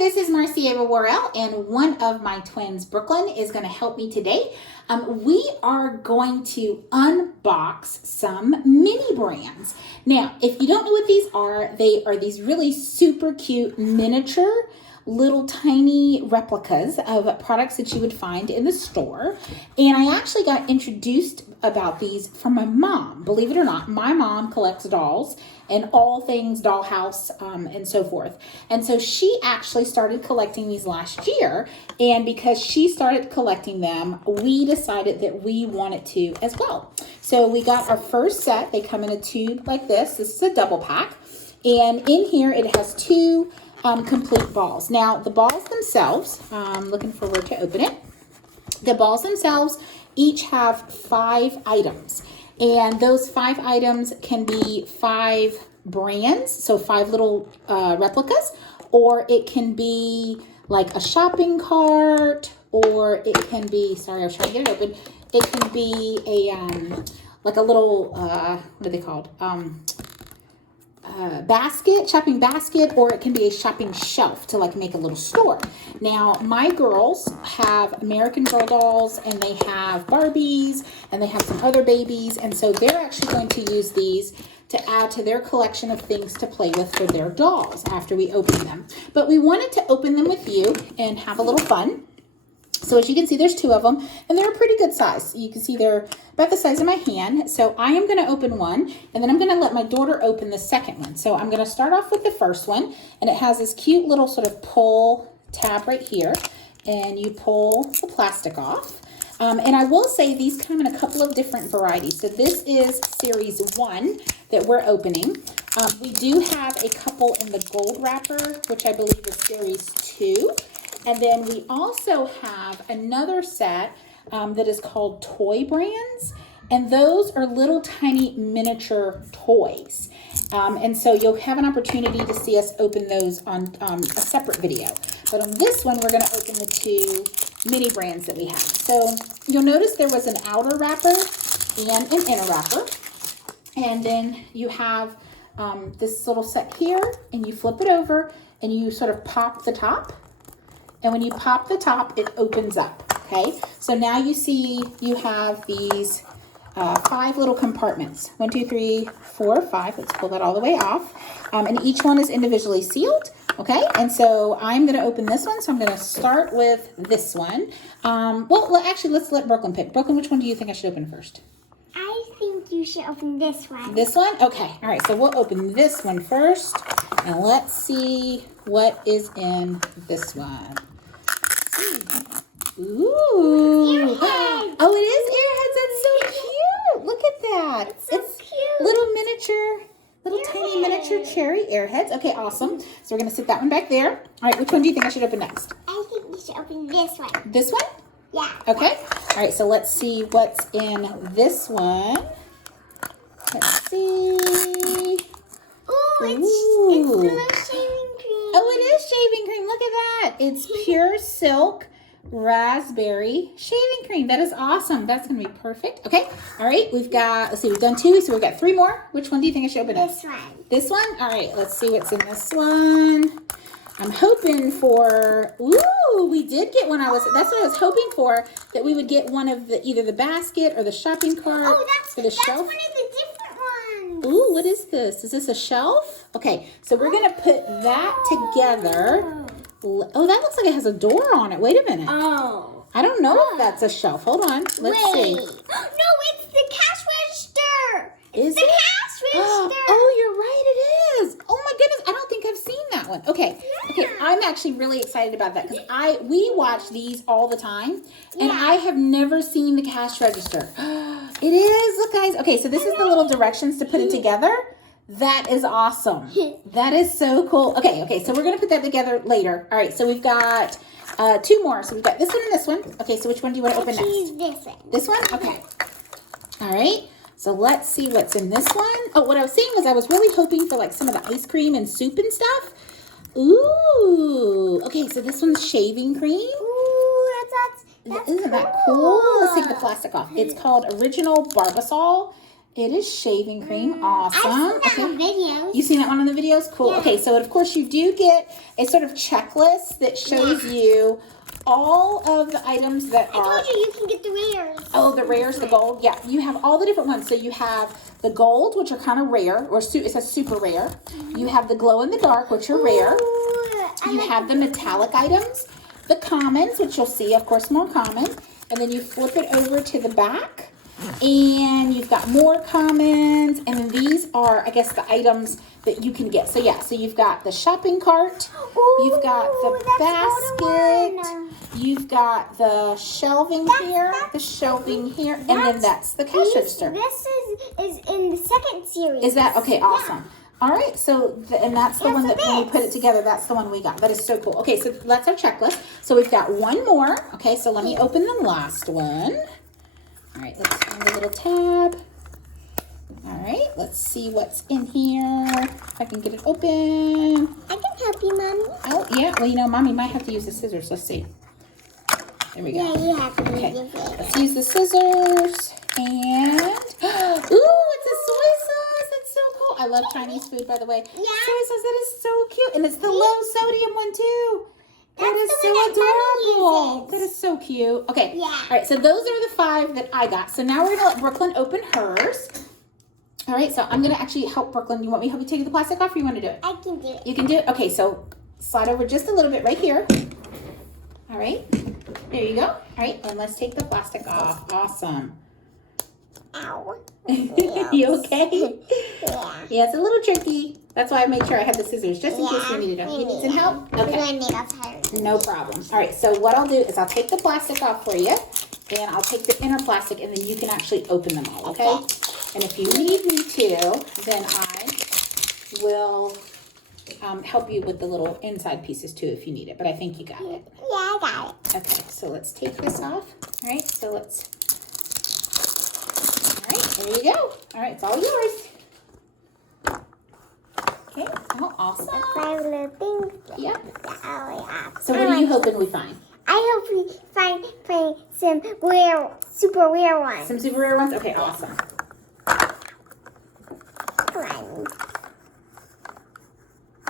this is Marcia Worrell, and one of my twins, Brooklyn, is going to help me today. We are going to unbox some mini brands. Now, if you don't know what these are, they are these really super cute miniature little tiny replicas of products that you would find in the store. And I actually got introduced about these from my mom. Believe it or not, my mom collects dolls and all things dollhouse and so forth. And so she actually started collecting these last year. And because she started collecting them, we decided that we wanted to as well. So we got our first set. They come in a tube like this. This is a double pack. And in here it has two complete balls. Now the balls themselves, I'm looking for where to open it. The balls themselves each have 5 items. And those 5 items can be 5 brands, so 5 little replicas, or it can be like a shopping cart, or it can be, sorry, I was trying to get it open. It can be a, like a little, what are they called? Basket, shopping basket, or it can be a shopping shelf to like make a little store. Now, my girls have American Girl dolls, and they have Barbies, and they have some other babies, and so they're actually going to use these to add to their collection of things to play with for their dolls after we open them. But we wanted to open them with you and have a little fun. So as you can see, there's 2 of them, and they're a pretty good size. You can see they're about the size of my hand. So I am going to open one, and then I'm going to let my daughter open the second one. So I'm going to start off with the first one, and it has this cute little sort of pull tab right here, and you pull the plastic off. And I will say these come in a couple of different varieties. So this is series 1 that we're opening. We do have a couple in the gold wrapper, which I believe is series 2. And then we also have another set that is called Toy Brands. And those are little tiny miniature toys. And so you'll have an opportunity to see us open those on a separate video. But on this one, we're going to open the 2 mini brands that we have. So you'll notice there was an outer wrapper and an inner wrapper. And then you have this little set here, and you flip it over, and you sort of pop the top. And when you pop the top, it opens up, okay? So now you see you have these 5 little compartments. 1, 2, 3, 4, 5. Let's pull that all the way off. And each one is individually sealed, okay? And so I'm going to open this one. So I'm going to start with this one. Well, actually, let's let Brooklyn pick. Brooklyn, which one do you think I should open first? I think you should open this one. This one? Okay. All right. So we'll open this one first. And let's see what is in this one. Ooh. Earheads. Oh, it is earheads. That's so cute. Look at that. It's so cute. Little miniature, tiny miniature cherry airheads. Okay, awesome. So we're going to sit that one back there. All right, which one do you think I should open next? I think you should open this one. This one? Yeah. Okay. All right, so let's see what's in this one. Let's see. Ooh, it's little shaving cream. Oh, it is shaving cream. Look at that. It's pure silk raspberry shaving cream. That is awesome. That's going to be perfect. Okay. All right. We've got, let's see, we've done 2. So we've got 3 more. Which one do you think I should open This up? one. This one? All right. Let's see what's in this one. I'm hoping for, ooh, we did get one. That's what I was hoping for, that we would get one of the, either the basket or the shopping cart for the that's shelf. one of the different ones. Ooh, what is this? Is this a shelf? Okay, so we're going to put that together. Oh, that looks like it has a door on it. Wait a minute. Oh. I don't know if that's a shelf. Hold on. Let's see. No, it's the cash register. Is the it? cash register. Oh, you're right. It is. Oh my goodness. I don't think I've seen that one. Okay. Okay. I'm actually really excited about that because we watch these all the time, and I have never seen the cash register. It is. Look, guys. Okay. So this is the little directions to put it together. That is awesome. That is so cool. Okay. Okay. So we're going to put that together later. All right. So we've got 2 more. So we've got this one and this one. Okay. So which one do you want to open next? This one. This one? Okay. All right. So let's see what's in this one. Oh, what I was saying was I was really hoping for like some of the ice cream and soup and stuff. Ooh. Okay, so this one's shaving cream. Ooh, that's Isn't that cool? Let's take the plastic off. It's called Original Barbasol. It is shaving cream. Awesome. I've seen that on videos. You've seen that one on the videos? Cool. Yeah. Okay, so of course you do get a sort of checklist that shows you all of the items that I are... told you can get the rares. Oh, the rares, the gold. Yeah, you have all the different ones. So you have the gold, which are kind of rare, or it says super rare. You have the glow in the dark, which are rare. You have the metallic items, the commons, which you'll see, of course, more common. And then you flip it over to the back, and you've got more commons. And then these are, I guess, the items that you can get. So yeah, so you've got the shopping cart, you've got the basket, you've got the shelving here, and then that's the cash register. This is in the second series. Is that okay? Awesome. All right, so and that's the one that when we put it together, that's the one we got. That is so cool. Okay, so that's our checklist. So we've got one more. Okay, so let me open the last one. All right, let's find the little tab. All right, let's see what's in here. If I can get it open. I can help you, Mommy. Oh, yeah. Well, you know, Mommy might have to use the scissors. Let's see. There we go. Yeah, you have to Okay, use it. let's use the scissors. And, ooh, it's a soy sauce. That's so cool. I love Chinese food, by the way. Yeah. Soy sauce, that is so cute. And it's the low sodium one, too. That is That's so the one that Mommy adorable. uses. That is so cute. Okay. Yeah. All right, so those are the 5 that I got. So now we're going to let Brooklyn open hers. All right, so I'm going to actually help Brooklyn. You want me to help you take the plastic off, or you want to do it? I can do it. You can do it? Okay, so slide over just a little bit right here. All right. There you go. All right, and let's take the plastic off. Awesome. Ow. You okay? Yeah. Yeah, it's a little tricky. That's why I made sure I had the scissors, just in case we needed them. You need some help? Okay. No problem. All right, so what I'll do is I'll take the plastic off for you, and I'll take the inner plastic, and then you can actually open them all, okay? And if you need me to, then I will help you with the little inside pieces too if you need it, but I think you got it. Yeah, I got it. Okay, so let's take this off. All right, so let's... All right, there you go. All right, it's all yours. Okay, oh, awesome. Five little things. Yep. Yeah. So what are you hoping we find? I hope we find some super rare ones. Some super rare ones? Okay, awesome. Come on.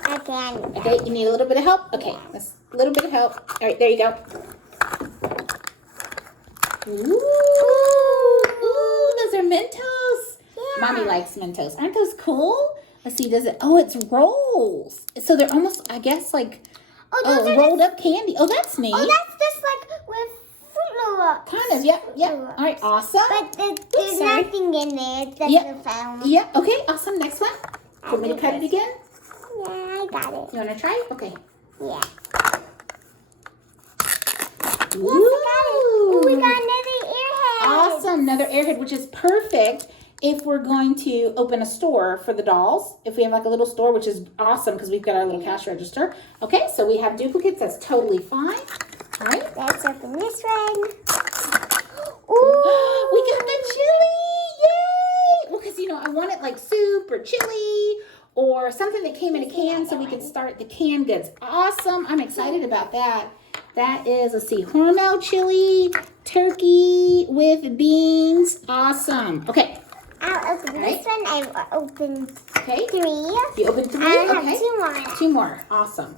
Okay. Okay, you need a little bit of help? Okay, that's a little bit of help. All right, there you go. Ooh, ooh, those are Mentos. Yeah. Mommy likes Mentos. Aren't those cool? Let's see, does it, oh, it's rolls. So they're almost, I guess, like, rolled up candy. Oh, that's neat. Oh, that's just like with Fruit Loops. Kind of, yep, yep. All right, awesome. But there's sorry. nothing in there. It's just Yep. a foam. Yeah, okay, awesome. Next one. Want me to cut it again? Yeah, I got it. You want to try? Okay. Yeah. Ooh. Ooh, we got another airhead. Awesome, another airhead, which is perfect if we're going to open a store for the dolls. If we have like a little store, which is awesome because we've got our little cash register. Okay, so we have duplicates. That's totally fine. All right. Let's open this one. Ooh, we got the chili. Yay! Well, because, you know, I wanted like soup or chili or something that came in a can so we could start the canned goods. Awesome. I'm excited about that. That is, let's see, Hormel chili, turkey with beans. Awesome. Okay. I'll open this one. I've opened Okay. 3. You opened 3? I have Okay. 2 more. 2 more. Awesome.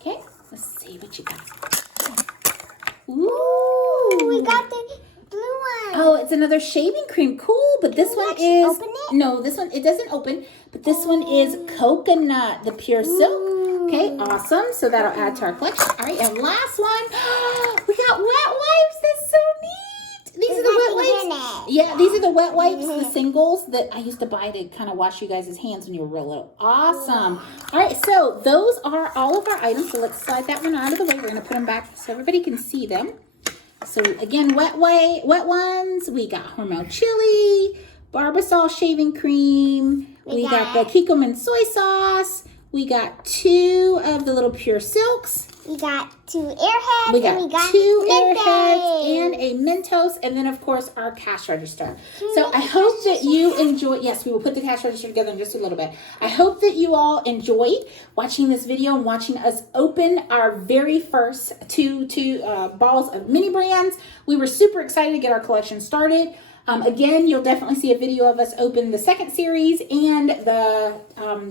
Okay. Let's see what you got. Ooh. We got the blue one. Oh, it's another shaving cream. Cool. But this one actually is... open it? No, this one, it doesn't open. But this one is coconut, the pure silk. Okay, awesome. So that'll add to our collection. All right, and last one. We got wet wipes. That's so neat. These are the wet wipes. Yeah, these are the wet wipes, the singles that I used to buy to kind of wash you guys' hands when you were real little. Awesome. All right, so those are all of our items. So let's slide that one out of the way. We're going to put them back so everybody can see them. So again, wet ones. We got Hormel chili, Barbasol shaving cream. We got the Kikkoman soy sauce. We got 2 of the little pure silks. We got 2 airheads. We got, and we got 2 Mentos. airheads and a Mentos, and then of course our cash register. So I hope that you enjoy. Yes, we will put the cash register together in just a little bit. I hope that you all enjoyed watching this video and watching us open our very first two balls of mini brands. We were super excited to get our collection started. Again, you'll definitely see a video of us open the second series and the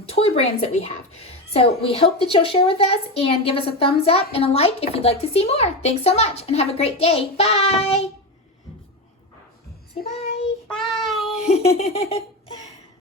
toy brands that we have. So we hope that you'll share with us and give us a thumbs up and a like if you'd like to see more. Thanks so much and have a great day. Bye. Say bye. Bye.